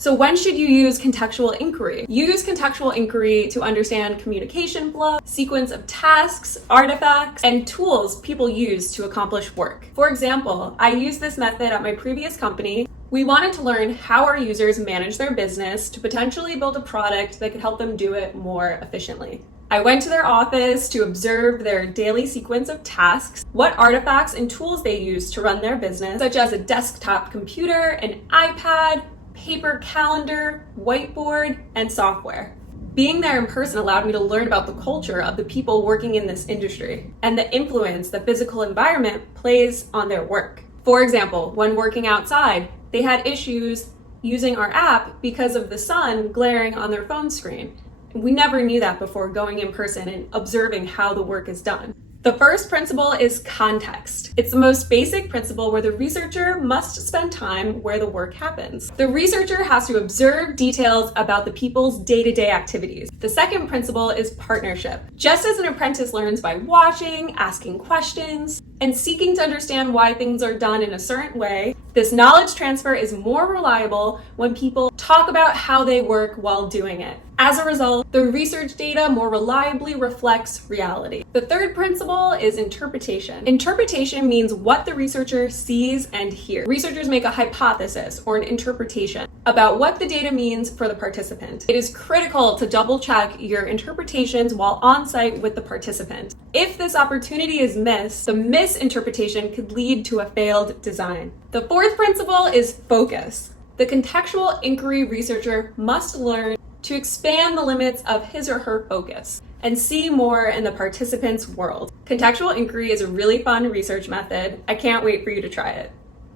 So when should you use contextual inquiry? Use contextual inquiry to understand communication flow, sequence of tasks, artifacts, and tools people use to accomplish work. For example, I used this method at my previous company. We wanted to learn how our users manage their business to potentially build a product that could help them do it more efficiently. I went to their office to observe their daily sequence of tasks, what artifacts and tools they use to run their business, such as a desktop computer, an iPad, paper calendar, whiteboard, and software. Being there in person allowed me to learn about the culture of the people working in this industry and the influence the physical environment plays on their work. For example, when working outside, they had issues using our app because of the sun glaring on their phone screen. We never knew that before going in person and observing how the work is done. The first principle is context. It's the most basic principle where the researcher must spend time where the work happens. The researcher has to observe details about the people's day-to-day activities. The second principle is partnership. Just as an apprentice learns by watching, asking questions, and seeking to understand why things are done in a certain way, this knowledge transfer is more reliable when people talk about how they work while doing it. As a result, the research data more reliably reflects reality. The third principle is interpretation. Interpretation means what the researcher sees and hears. Researchers make a hypothesis or an interpretation about what the data means for the participant. It is critical to double-check your interpretations while on site with the participant. If this opportunity is missed, the misinterpretation could lead to a failed design. The fourth principle is focus. The contextual inquiry researcher must learn to expand the limits of his or her focus and see more in the participant's world. Contextual inquiry is a really fun research method. I can't wait for you to try it.